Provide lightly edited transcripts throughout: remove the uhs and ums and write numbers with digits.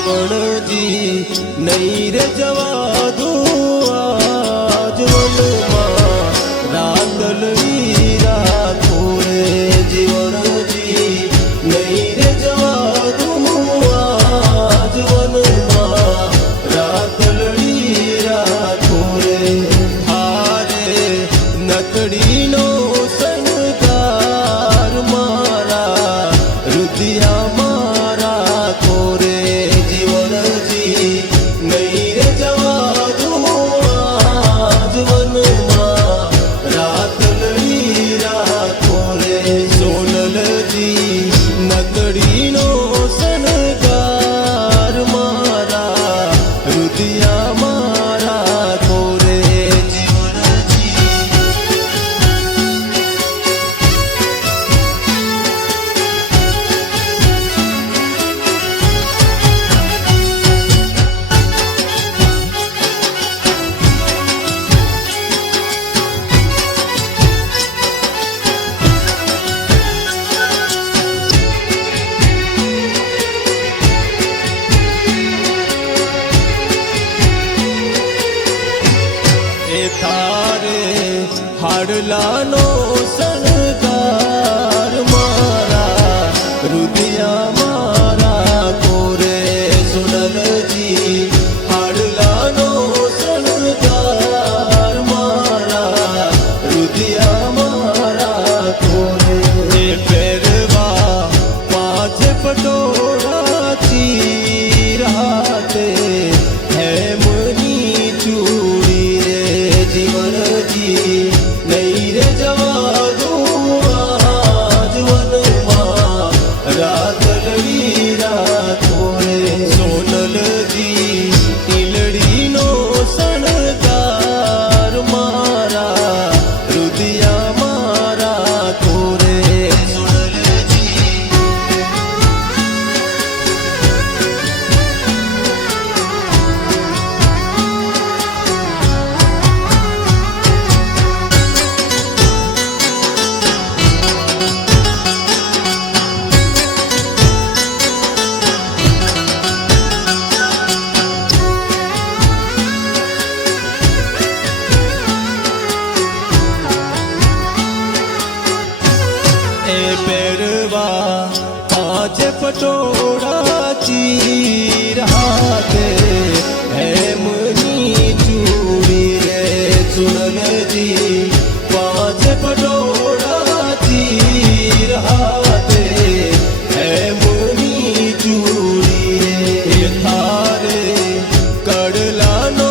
જીવણજી નહીં રે જવા દઉં આજ વનમાં રાતલડી રાખું રે જીવણજી નહીં રે જવા દઉં આજ વનમાં રાતલડી રાખું રે હારે નકડીનો સંગાર મારા રુધિયામાં રાખો રે જીવનજી નહીં રે જવા દઉં આજ વનમાં રાતલડી રાખો રે સોનલજી નકડીનો સંગાર મારા રુધિયામાં રાખો રે થારે હાડલાનો શણગાર મારા રુધિયામાં રાખો રે સોનલજી હાડલાનો શણગાર મારા રુધિયામાં રાખો રે પહેરવા પાંચ પટોળા ચીરાતે હેમની ચૂડી જીવનજી નહીં રે જવા દઉં આજ વનમાં રાતલડી રાખો રે સોનલજી ઈલડીનો શણગાર મારા રુધિયામાં રાખો રે પહેરવા પાંચ પટોળા ચીરાતે હેમની ચૂડી રે સુનલજી પાંચ પટોળા ચીરાતે હેમની ચૂડી રે થારે કડલાનો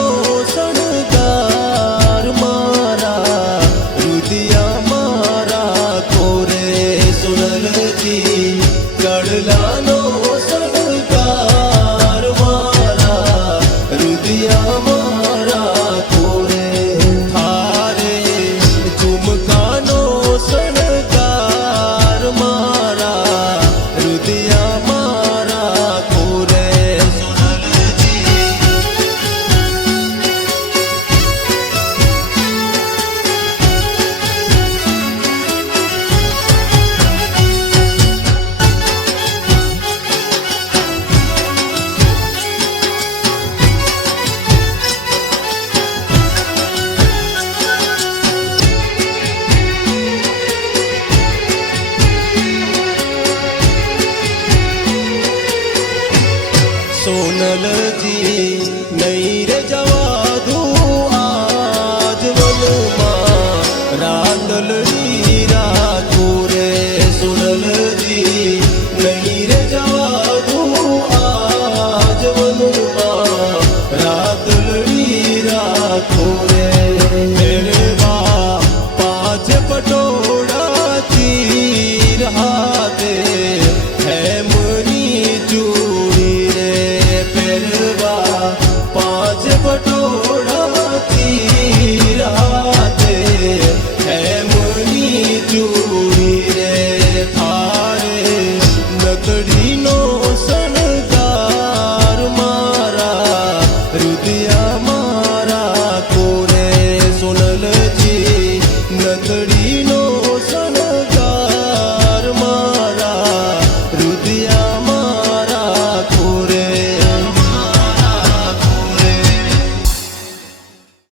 શણગાર મારા રુધિયામાં રાખો રે સોનલજી કડલાનો શણગાર મારા રુધિયામાં રાખો રે થારે ઝુમકાનો શણગાર મારા રુધિયામાં રાખો રે સોનલજી સોનલજી નહીં રે જવા દઉં આજ વનમાં રાતલડી રાખું રે સોનલજી નહીં રે જવા દઉં આજ વનમાં રાતલડી રાખું રે પહેરવા પાંચ પટોળા ચીરાતે હેમની ચૂડી રે પહેરવા પાંચ પટોળા ચીરાતે હેમની ચૂડી